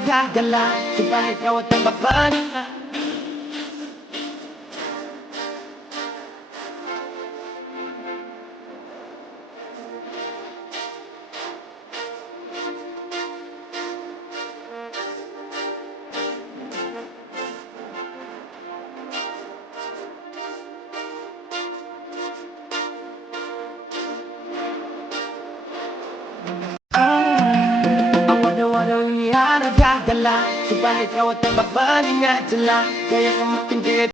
nagagala, subalit ikaw at ang babaan. Ang wala-wala niya nagagala, subalit ikaw at ang babaan nga dala, kaya kung mapindit